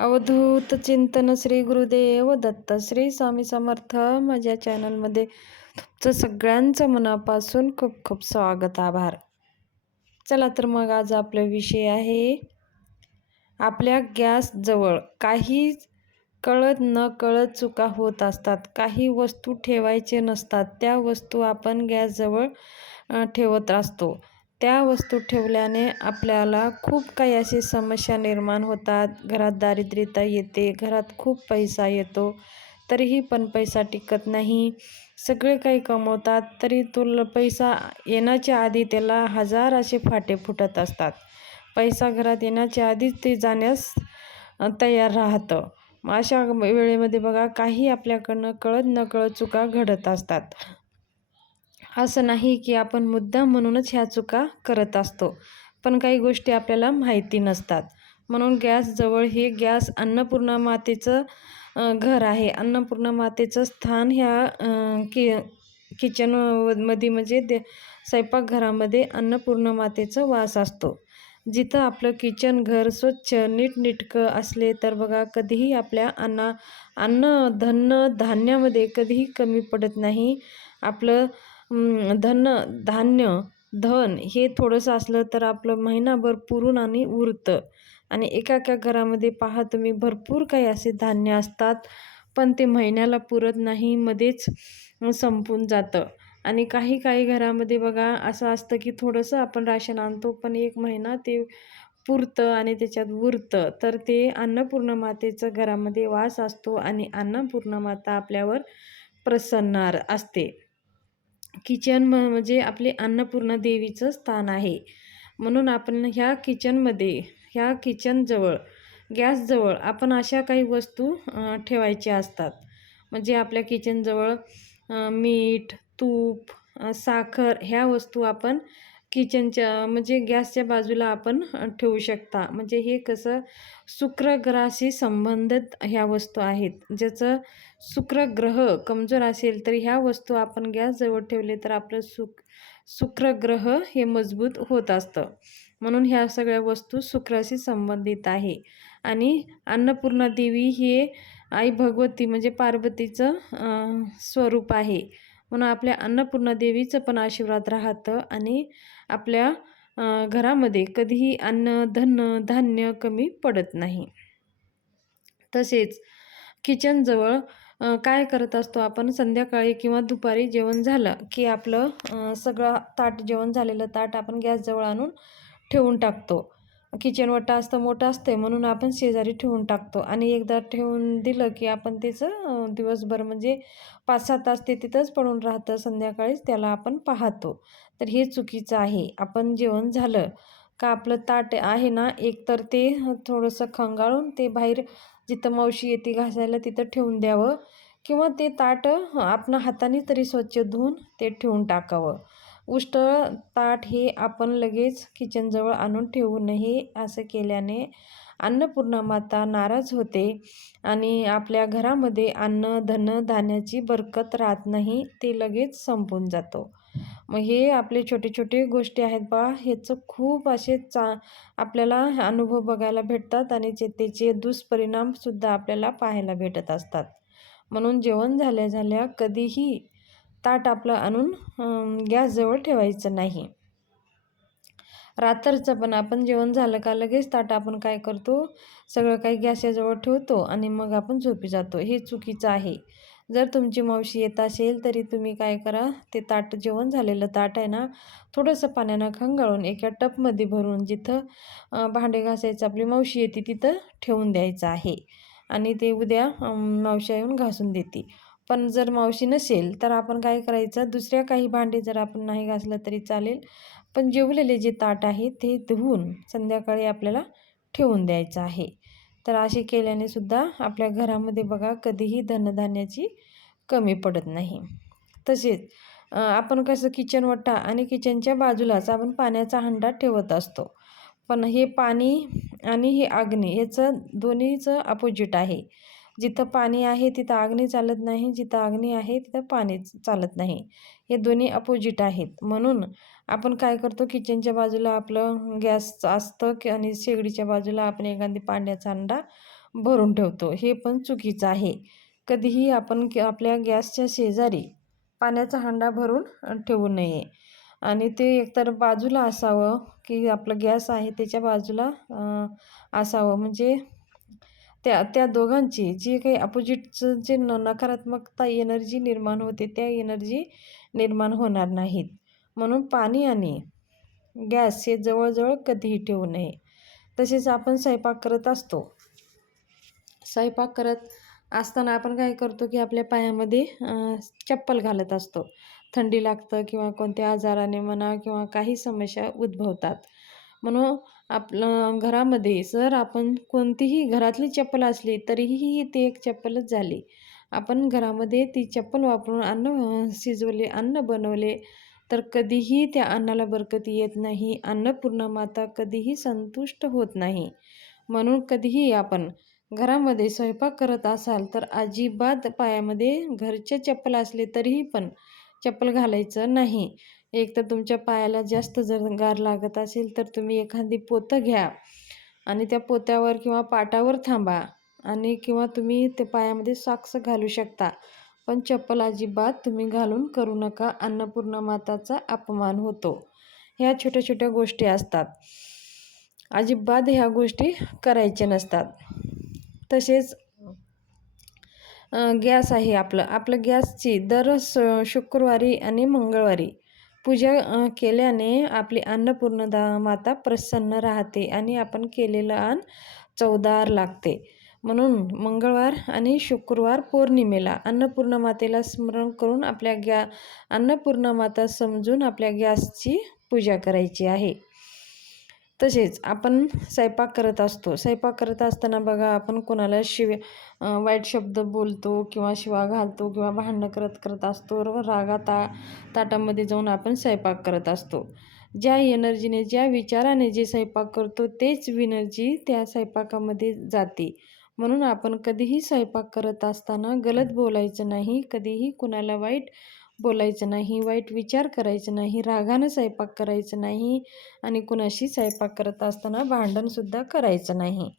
अवधूत चिंतन श्री गुरुदेव दत्त श्री स्वामी समर्थ. माझ्या चॅनलमध्ये तुमचं सगळ्यांचं मनापासून खूप खूप स्वागत आभार. चला तर मग आज आपला विषय आहे आपल्या गॅसजवळ काही कळत न कळत चुका होत असतात काही वस्तू ठेवायचे नसतात त्या वस्तू आपण गॅसजवळ ठेवत असतो. त्या वस्तू ठेवल्याने आपल्याला खूप काही अशी समस्या निर्माण होतात. घरात दारिद्र्यता येते घरात खूप पैसा येतो तरीही पण पैसा टिकत नाही. सगळे काही कमवतात तरी तुला पैसा येण्याच्या आधी त्याला हजार असे फाटे फुटत असतात. पैसा घरात येण्याच्या आधीच ते जाण्यास तयार राहतं. अशा वेळेमध्ये बघा काही आपल्याकडनं कळत नकळत चुका घडत असतात. असं नाही की आपण मुद्दा म्हणूनच ह्या चुका करत असतो. पण काही गोष्टी आपल्याला माहिती नसतात. म्हणून गॅसजवळ हे गॅस अन्नपूर्णा मातेचं घर आहे. अन्नपूर्णा मातेचं स्थान ह्या कि किचनमध्ये म्हणजे दे स्वयंपाकघरामध्ये अन्नपूर्णा मातेचं वास असतो. जिथं आपलं किचन घर स्वच्छ नीटनेटकं असले तर बघा कधीही आपल्या अन्ना अन्न धन्न धान्यामध्ये कधीही कमी पडत नाही. आपलं धन धान्य धन हे थोडंसं असलं तर आपलं महिनाभर पुरून आणि उरतं. आणि एका एका घरामध्ये पहा तुम्ही भरपूर काही असे धान्य असतात पण ते महिन्याला पुरत नाही मध्येच संपून जातं. आणि काही काही घरामध्ये बघा असं असतं की थोडंसं आपण राशन आणतो पण एक महिना ते पुरतं आणि त्याच्यात उरतं. तर ते अन्नपूर्ण मातेचं घरामध्ये वास असतो आणि अन्नपूर्ण माता आपल्यावर प्रसन्नार असते. किचन म्हणजे आपले अन्नपूर्णा देवीचं स्थान आहे. म्हणून आपण ह्या किचनमध्ये ह्या किचनजवळ गॅसजवळ आपण अशा काही वस्तू ठेवायच्या असतात. म्हणजे आपल्या किचनजवळ मीठ तूप साखर ह्या वस्तू आपण किचनच्या म्हणजे गॅसच्या बाजूला आपण ठेवू शकता. म्हणजे हे कसं शुक्रग्रहाशी संबंधित ह्या वस्तू आहेत. ज्याचं शुक्रग्रह कमजोर असेल तर ह्या वस्तू आपण गॅसजवळ ठेवले तर आपलं सुक शुक्रग्रह हे मजबूत होत असतं. म्हणून ह्या सगळ्या वस्तू शुक्राशी संबंधित आहे. आणि अन्नपूर्णा देवी हे आई भगवती म्हणजे पार्वतीचं स्वरूप आहे. म्हणून आपल्या अन्नपूर्णा देवीचं पण आशीर्वाद राहतं आणि आपल्या घरामध्ये कधीही अन्न धन धान्य कमी पडत नाही. तसेच किचनजवळ काय करत असतो आपण? संध्याकाळी किंवा दुपारी जेवण झालं की आपलं सगळं ताट जेवण झालेलं ताट आपण गॅसजवळ आणून ठेवून टाकतो. किचन वट्टा असतं मोठं असते म्हणून आपण शेजारी ठेवून टाकतो. आणि एकदा ठेवून दिलं की आपण त्याचं दिवसभर म्हणजे पाच सात तास ते तिथंच पडून राहतं. संध्याकाळीच त्याला आपण पाहतो. तर हे चुकीचं आहे. आपण जेवण झालं का आपलं ताट आहे ना एकतर ते थोडंसं खंगाळून ते बाहेर जिथं मावशी येते घासायला तिथं ठेवून द्यावं किंवा ते ताट आपण हाताने तरी स्वच्छ धुवून ते ठेवून टाकावं. उष्ट ताट हे आपण लगेच किचनजवळ आणून ठेवू नये असं केल्याने अन्नपूर्णा माता नाराज होते आणि आपल्या घरामध्ये अन्न धन धान्याची बरकत राहत नाही ते लगेच संपून जातो. मग हे आपले छोटे छोटे गोष्टी आहेत बा ह्याचं खूप असे चा आपल्याला अनुभव बघायला भेटतात आणि जे त्याचे दुष्परिणामसुद्धा आपल्याला पाहायला भेटत असतात. म्हणून जेवण झाल्या झाल्या कधीही ताट आपलं आणून गॅसजवळ ठेवायचं नाही. रात्रचं पण आपण जेवण झालं का लगेच ताट आपण काय करतो? सगळं काही गॅसजवळ ठेवतो आणि मग आपण झोपी जातो. हे चुकीचं आहे. जर तुमची मावशी येत असेल तरी तुम्ही काय करा ते ताट जेवण झालेलं ताट आहे ना थोडंसं पाण्यानं खंगाळून एका टपमध्ये भरून जिथं भांडे घासायचं आपली मावशी येते तिथं ठेवून द्यायचं आहे. आणि ते उद्या मावशी येऊन घासून देते. पण जर मावशी नसेल तर आपण काय करायचं? दुसऱ्या काही भांडे जर आपण नाही घासलं तरी चालेल. पण जेवलेले जे ताट आहे ते धुवून संध्याकाळी आपल्याला ठेवून द्यायचं आहे. तर असे केल्याने सुद्धा आपल्या घरामध्ये बघा कधीही धनधान्याची कमी पडत नाही. तसेच आपण कसं किचन वट्टा आणि किचनच्या बाजूलाच आपण पाण्याचा हंडा ठेवत असतो. पण हे पाणी आणि हे अग्नी याचं दोन्हीचं अपोजिट आहे. जिथं पाणी आहे तिथं अग्नी चालत नाही. जिथं अग्नी आहे तिथं पाणी चालत नाही. हे दोन्ही अपोजिट आहेत. म्हणून आपण काय करतो किचनच्या बाजूला आपलं गॅस असतं की आणि शेगडीच्या बाजूला आपण एखादी पांड्याचा अंडा भरून ठेवतो. हे पण चुकीचं आहे. कधीही आपण आपल्या गॅसच्या शेजारी पाण्याचा हंडा भरून ठेवू नये. आणि ते एकतर बाजूला असावं की आपलं गॅस आहे त्याच्या बाजूला असावं. म्हणजे त्या त्या दोघांची जी काही अपोजिटचं जे न नकारात्मकता एनर्जी निर्माण होते त्या एनर्जी निर्माण होणार नाहीत. म्हणून पाणी आणि गॅस हे जवळजवळ कधीही ठेवू नये. तसेच आपण स्वयंपाक करत असतो. स्वयंपाक करत असताना आपण काय करतो की आपल्या पायामध्ये चप्पल घालत असतो. थंडी लागतं किंवा कोणत्या आजाराने म्हणा किंवा काही समस्या उद्भवतात. म्हणून आपलं घरामध्ये जर आपण कोणतीही घरातली चप्पल असली तरीही ती एक चप्पलच झाली. आपण घरामध्ये ती चप्पल वापरून अन्न शिजवले अन्न बनवले तर कधीही त्या अन्नाला बरकती येत नाही. अन्नपूर्णा माता कधीही संतुष्ट होत नाही. म्हणून कधीही आपण घरामध्ये स्वयंपाक करत असाल तर अजिबात पायामध्ये घरचे चप्पल असले तरीही पण चप्पल घालायचं नाही. एक तर तुमच्या पायाला जास्त जर गार लागत असेल तर तुम्ही एखादी पोतं घ्या आणि त्या पोत्यावर किंवा पाटावर थांबा आणि किंवा तुम्ही ते पायामध्ये सॉक्स घालू शकता. पण चप्पल अजिबात तुम्ही घालून करू नका. अन्नपूर्णा माताचा अपमान होतो. ह्या छोट्या छोट्या गोष्टी असतात. अजिबात ह्या गोष्टी करायच्या नसतात. तसेच गॅस आहे आपलं. आपलं गॅसची दर शुक्रवारी आणि मंगळवारी पूजा केल्याने आपली अन्नपूर्णदा माता प्रसन्न राहते आणि आपण केलेलं अन्न चवदार लागते. म्हणून मंगळवार आणि शुक्रवार पौर्णिमेला अन्नपूर्णा मातेला स्मरण करून आपल्या गॅ अन्नपूर्णा माता समजून आपल्या गॅसची पूजा करायची आहे. तसेच आपण स्वयंपाक करत असतो. स्वयंपाक करत असताना बघा आपण कोणाला शिव वाईट शब्द बोलतो किंवा शिवा घालतो किंवा भांडणं करत करत असतो. रागा ता ताटामध्ये जाऊन आपण स्वयंपाक करत असतो. ज्या एनर्जीने ज्या विचाराने जे स्वयंपाक करतो तेच विनर्जी त्या स्वयंपाकामध्ये जाते. म्हणून आपण कधीही स्वयंपाक करत असताना गलत बोलायचं नाही. कधीही कुणाला वाईट बोलायचं नाही वाईट विचार करायचं नाही रागानं स्वयंपाक करायचं नाही आणि कुणाशी स्वयंपाक करत असताना भांडणसुद्धा करायचं नाही.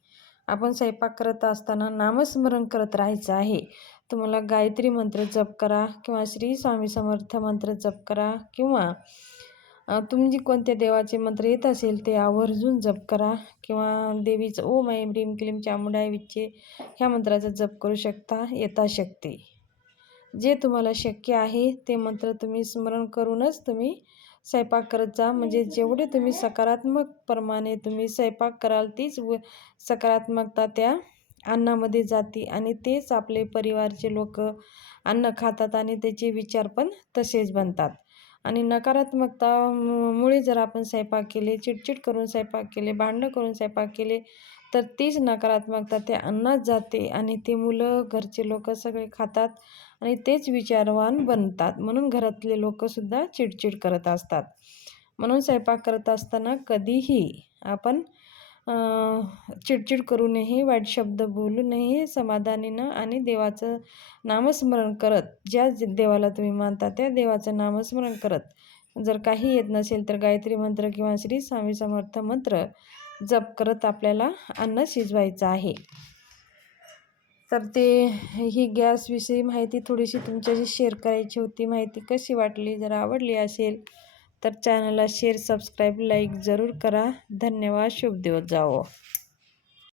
आपण स्वयंपाक करत असताना नामस्मरण करत राहायचं आहे. तुम्हाला गायत्री मंत्र जप करा किंवा श्री स्वामी समर्थ मंत्र जप करा किंवा तुमची कोणत्या देवाचे मंत्र येत असेल ते आवर्जून जप करा किंवा देवीचं ओम ऐं ह्रीम क्लीम चामुंडा विच्चे ह्या मंत्राचा जप करू शकता येता शकते. जे तुम्हाला शक्य आहे ते मंत्र तुम्ही स्मरण करूनच तुम्ही स्वयंपाक करत जा. म्हणजे जेवढे तुम्ही सकारात्मक प्रमाणे तुम्ही स्वयंपाक कराल तीच व सकारात्मकता त्या अन्नामध्ये जाते आणि तेच आपले परिवारचे लोक अन्न खातात आणि त्याचे विचार पण तसेच बनतात. आणि नकारात्मकता मुळे जर आपण स्वयंपाक केले चिडचिड करून स्वयंपाक केले भांडणं करून स्वयंपाक केले तर तीच नकारात्मकता त्या अन्नात जाते आणि ते मुलं घरचे लोक सगळे खातात आणि तेच विचारवान बनतात. म्हणून घरातले लोकसुद्धा चिडचिड करत असतात. म्हणून स्वयंपाक करत असताना कधीही आपण चिडचिड करू नये वाईट शब्द बोलू नये समाधानीनं आणि देवाचं नामस्मरण करत. ज्या देवाला तुम्ही मानता त्या देवाचं नामस्मरण करत. जर काही येत नसेल तर गायत्री मंत्र किंवा श्री स्वामी समर्थ मंत्र जप करत आपल्याला अन्न शिजवायचं आहे. तर ते ही गॅसविषयी माहिती थोडीशी तुमच्याशी शेअर करायची होती. माहिती कशी वाटली? जर आवडली असेल तर चॅनलला शेअर सबस्क्राईब लाईक जरूर करा. धन्यवाद. शुभ दिवस जावो.